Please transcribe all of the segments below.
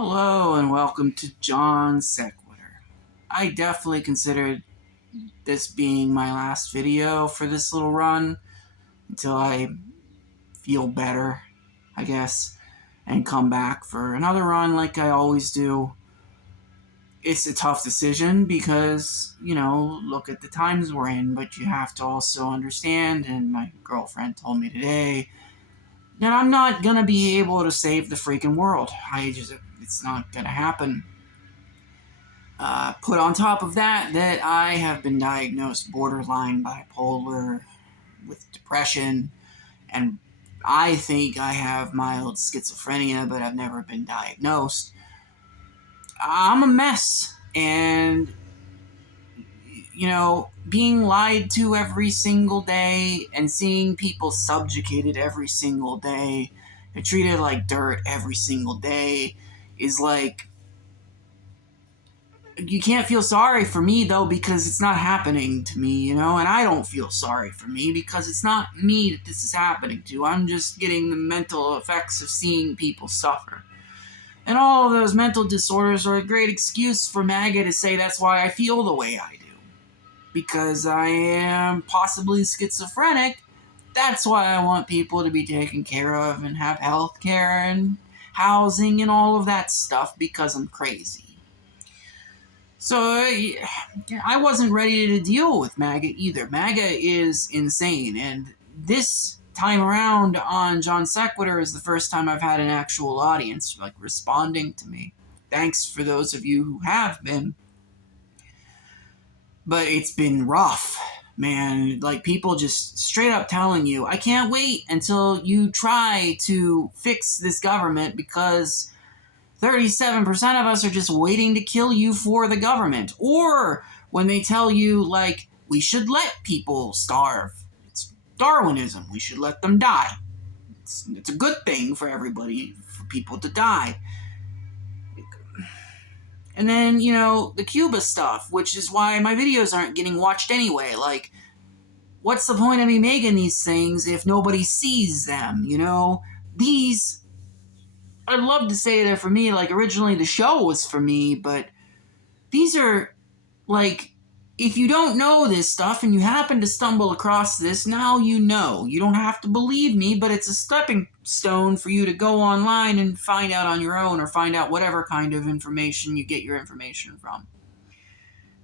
Hello and welcome to Johnsequitur. I definitely considered this being my last video for this little run until I feel better, I guess, and come back for another run like I always do. It's a tough decision because, look at the times we're in, but you have to also understand, and my girlfriend told me today, that I'm not gonna be able to save the freaking world. It's not gonna happen. Put on top of that, I have been diagnosed borderline bipolar with depression, and I think I have mild schizophrenia, but I've never been diagnosed. I'm a mess, and being lied to every single day and seeing people subjugated every single day and treated like dirt every single day is like, you can't feel sorry for me though, because it's not happening to me, and I don't feel sorry for me because it's not me that this is happening to. I'm just getting the mental effects of seeing people suffer. And all of those mental disorders are a great excuse for MAGA to say that's why I feel the way I do. Because I am possibly schizophrenic, that's why I want people to be taken care of and have health care and housing and all of that stuff, because I'm crazy. So I wasn't ready to deal with MAGA either. MAGA is insane, and this time around on Johnsequitur is the first time I've had an actual audience responding to me. Thanks for those of you who have been. But it's been rough, man. People just straight up telling you, I can't wait until you try to fix this government because 37% of us are just waiting to kill you for the government. Or when they tell you, we should let people starve. It's Darwinism. We should let them die. It's a good thing for everybody, for people to die. And then, the Cuba stuff, which is why my videos aren't getting watched anyway. What's the point of me making these things if nobody sees them, These, I'd love to say they're for me. Originally the show was for me, but these are, if you don't know this stuff and you happen to stumble across this, now you know. You don't have to believe me, but it's a stepping stone for you to go online and find out on your own, or find out whatever kind of information you get your information from.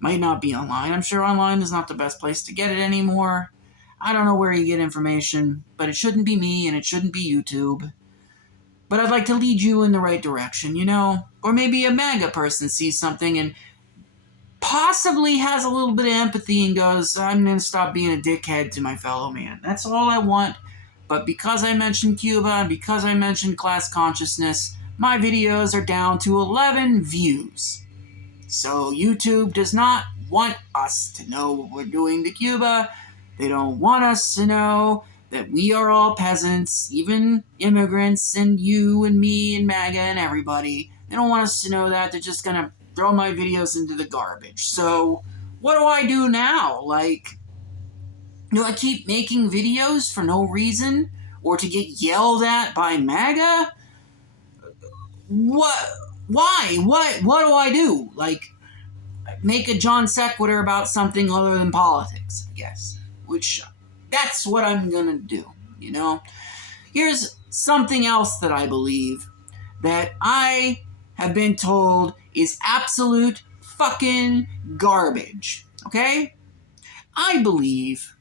Might not be online. I'm sure online is not the best place to get it anymore. I don't know where you get information, but it shouldn't be me and it shouldn't be YouTube. But I'd like to lead you in the right direction, Or maybe a MAGA person sees something and possibly has a little bit of empathy and goes, I'm going to stop being a dickhead to my fellow man. That's all I want. But because I mentioned Cuba and because I mentioned class consciousness, my videos are down to 11 views. So YouTube does not want us to know what we're doing to Cuba. They don't want us to know that we are all peasants, even immigrants and you and me and MAGA and everybody. They don't want us to know that. They're just going to throw my videos into the garbage. So what do I do now? Do I keep making videos for no reason? Or to get yelled at by MAGA? What? Why? What do I do? Make a Johnsequitur about something other than politics, I guess. Which, that's what I'm gonna do, Here's something else that I believe that I have been told is absolute fucking garbage, okay? I believe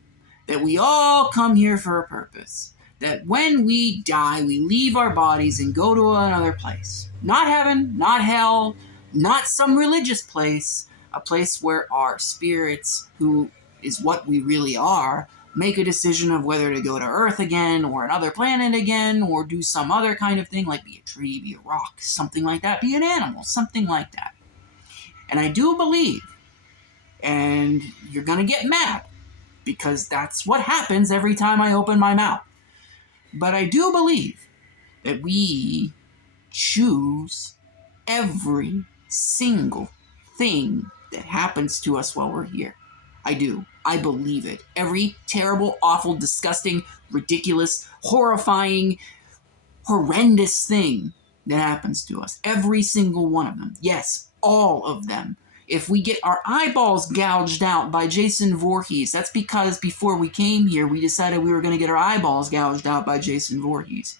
that we all come here for a purpose. That when we die, we leave our bodies and go to another place. Not heaven, not hell, not some religious place. A place where our spirits, who is what we really are, make a decision of whether to go to Earth again, or another planet again, or do some other kind of thing, like be a tree, be a rock, something like that, be an animal, something like that. And I do believe, and you're gonna get mad, because that's what happens every time I open my mouth. But I do believe that we choose every single thing that happens to us while we're here. I do. I believe it. Every terrible, awful, disgusting, ridiculous, horrifying, horrendous thing that happens to us. Every single one of them. Yes, all of them. If we get our eyeballs gouged out by Jason Voorhees, that's because before we came here, we decided we were going to get our eyeballs gouged out by Jason Voorhees.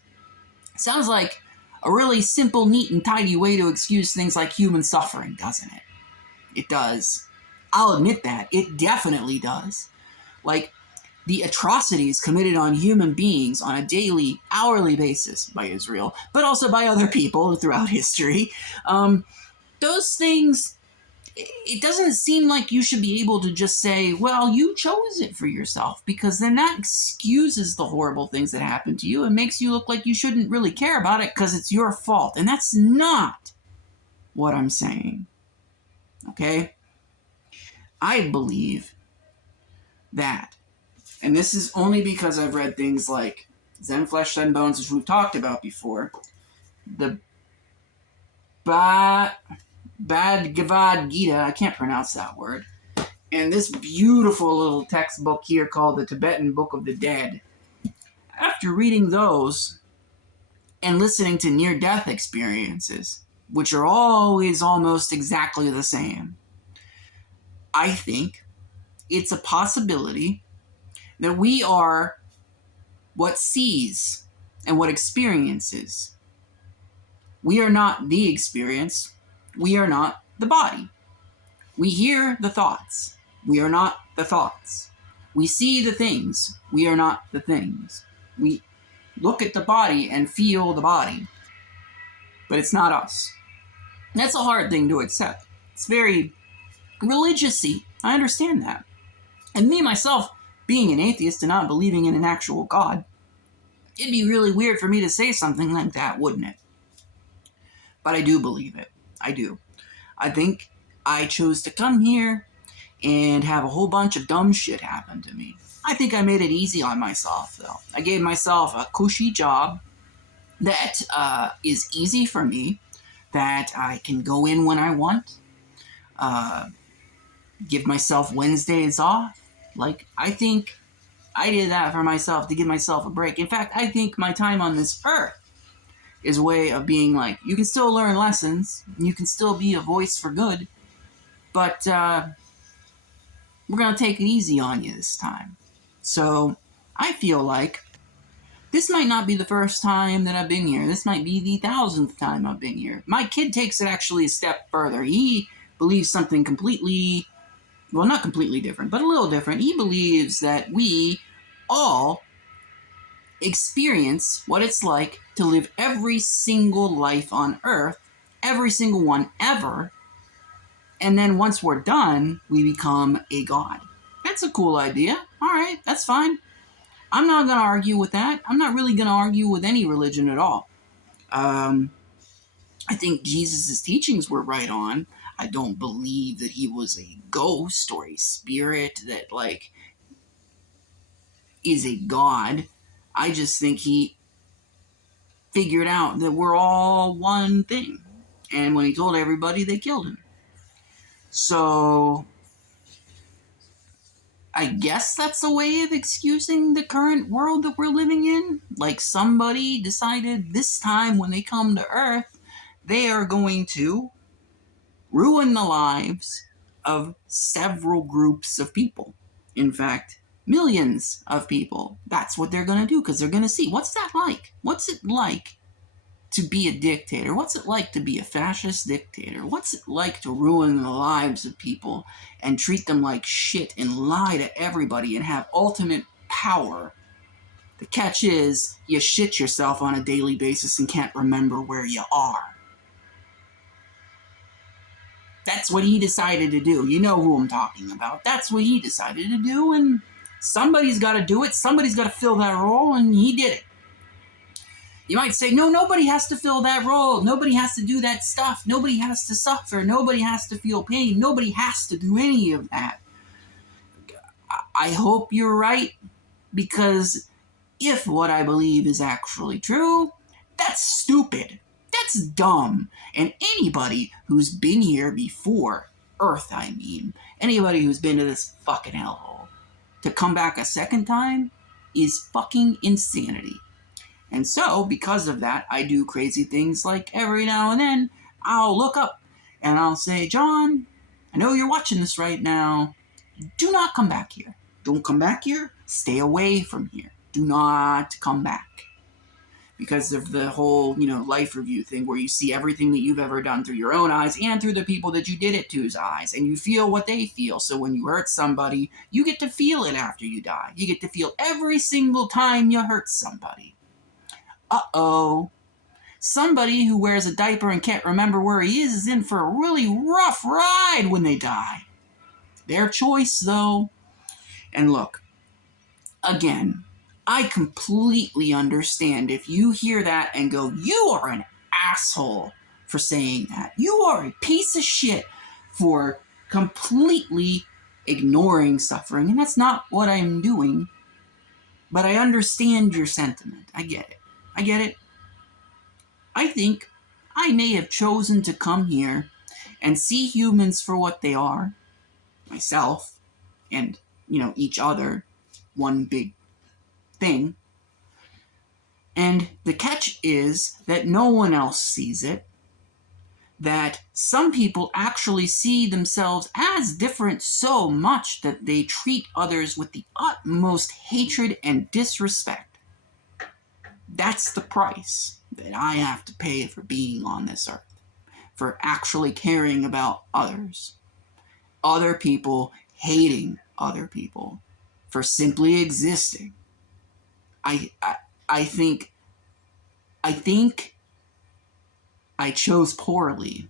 Sounds like a really simple, neat, and tidy way to excuse things like human suffering, doesn't it? It does. I'll admit that. It definitely does. Like, the atrocities committed on human beings on a daily, hourly basis by Israel, but also by other people throughout history, those things, it doesn't seem like you should be able to just say, well, you chose it for yourself, because then that excuses the horrible things that happened to you and makes you look like you shouldn't really care about it because it's your fault. And that's not what I'm saying. Okay? I believe that, and this is only because I've read things like Zen Flesh, Zen Bones, which we've talked about before, the Bhagavad Gita, I can't pronounce that word, and this beautiful little textbook here called the Tibetan Book of the Dead. After reading those and listening to near-death experiences, which are always almost exactly the same, I think it's a possibility that we are what sees and what experiences. We are not the experience. We are not the body. We hear the thoughts. We are not the thoughts. We see the things. We are not the things. We look at the body and feel the body. But it's not us. That's a hard thing to accept. It's very religious-y. I understand that. And me, myself, being an atheist and not believing in an actual God, it'd be really weird for me to say something like that, wouldn't it? But I do believe it. I do. I think I chose to come here and have a whole bunch of dumb shit happen to me. I think I made it easy on myself, though. I gave myself a cushy job that is easy for me, that I can go in when I want, give myself Wednesdays off. Like, I think I did that for myself to give myself a break. In fact, I think my time on this earth is a way of being like, you can still learn lessons, you can still be a voice for good, but we're going to take it easy on you this time. So I feel like this might not be the first time that I've been here. This might be the 1,000th time I've been here. My kid takes it actually a step further. He believes something completely, well, not completely different, but a little different. He believes that we all experience what it's like to live every single life on Earth, every single one ever, and then once we're done, we become a god. That's a cool idea. All right, that's fine. I'm not going to argue with that. I'm not really going to argue with any religion at all. I think Jesus' teachings were right on. I don't believe that he was a ghost or a spirit that, like, is a god. I just think he figured out that we're all one thing. And when he told everybody, they killed him. So I guess that's a way of excusing the current world that we're living in. Like, somebody decided this time when they come to Earth, they are going to ruin the lives of several groups of people. In fact, millions of people. That's what they're going to do, because they're going to see, what's that like? What's it like to be a dictator? What's it like to be a fascist dictator? What's it like to ruin the lives of people and treat them like shit and lie to everybody and have ultimate power? The catch is, you shit yourself on a daily basis and can't remember where you are. That's what he decided to do. You know who I'm talking about. That's what he decided to do, and somebody's got to do it. Somebody's got to fill that role, and he did it. You might say, no, nobody has to fill that role. Nobody has to do that stuff. Nobody has to suffer. Nobody has to feel pain. Nobody has to do any of that. I hope you're right, because if what I believe is actually true, that's stupid. That's dumb. And anybody who's been here before, Earth I mean, anybody who's been to this fucking hellhole, to come back a second time is fucking insanity. And so, because of that, I do crazy things like every now and then I'll look up and I'll say, John, I know you're watching this right now. Do not come back here. Don't come back here. Stay away from here. Do not come back. Because of the whole, life review thing where you see everything that you've ever done through your own eyes and through the people that you did it to's eyes, and you feel what they feel. So when you hurt somebody, you get to feel it after you die. You get to feel every single time you hurt somebody. Uh-oh. Somebody who wears a diaper and can't remember where he is in for a really rough ride when they die. Their choice, though. And look, again, I completely understand if you hear that and go, you are an asshole for saying that. You are a piece of shit for completely ignoring suffering. And that's not what I'm doing. But I understand your sentiment. I get it. I think I may have chosen to come here and see humans for what they are. Myself and, each other. One big thing. And the catch is that no one else sees it, that some people actually see themselves as different so much that they treat others with the utmost hatred and disrespect. That's the price that I have to pay for being on this earth, for actually caring about others. Other people hating other people for simply existing. I think I chose poorly.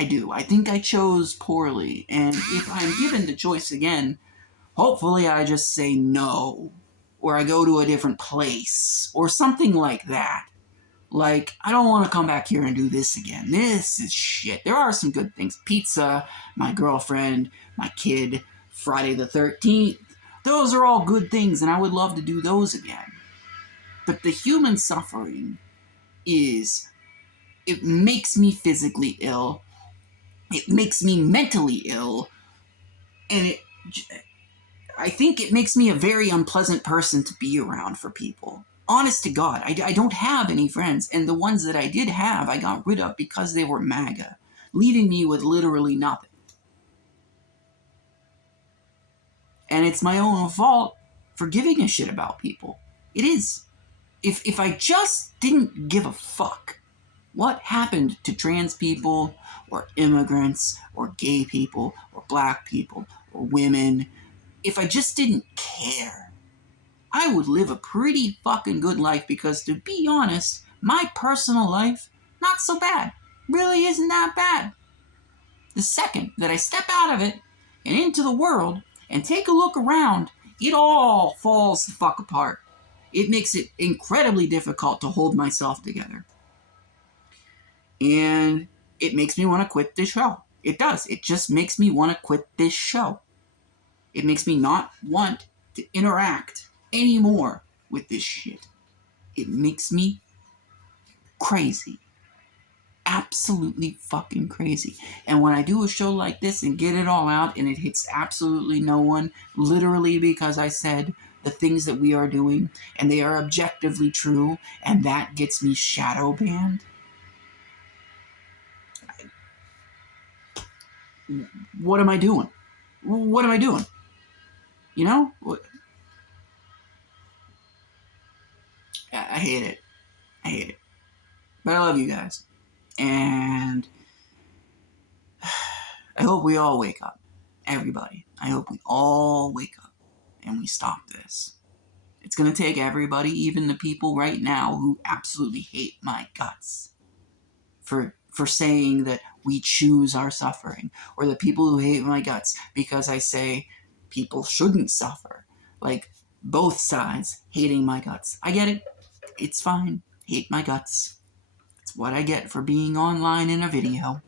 I do. I think I chose poorly. And if I'm given the choice again, hopefully I just say no. Or I go to a different place. Or something like that. Like, I don't want to come back here and do this again. This is shit. There are some good things. Pizza, my girlfriend, my kid, Friday the 13th. Those are all good things, and I would love to do those again. But the human suffering it makes me physically ill. It makes me mentally ill. And I think it makes me a very unpleasant person to be around for people. Honest to God, I don't have any friends. And the ones that I did have, I got rid of because they were MAGA, leaving me with literally nothing. And it's my own fault for giving a shit about people. It is. If I just didn't give a fuck what happened to trans people or immigrants or gay people or black people or women, if I just didn't care, I would live a pretty fucking good life because, to be honest, my personal life, not so bad. Really isn't that bad. The second that I step out of it and into the world and take a look around, it all falls the fuck apart. It makes it incredibly difficult to hold myself together. And it makes me want to quit this show. It does. It just makes me want to quit this show. It makes me not want to interact anymore with this shit. It makes me crazy. Absolutely fucking crazy. And when I do a show like this and get it all out and it hits absolutely no one, literally because I said the things that we are doing and they are objectively true, and that gets me shadow banned, what am I doing? What am I doing? You know? I hate it. I hate it. But I love you guys. And I hope we all wake up. Everybody. I hope we all wake up and we stop this. It's going to take everybody, even the people right now who absolutely hate my guts, for saying that we choose our suffering, or the people who hate my guts because I say people shouldn't suffer. Like, both sides hating my guts. I get it. It's fine. Hate my guts. It's what I get for being online in a video.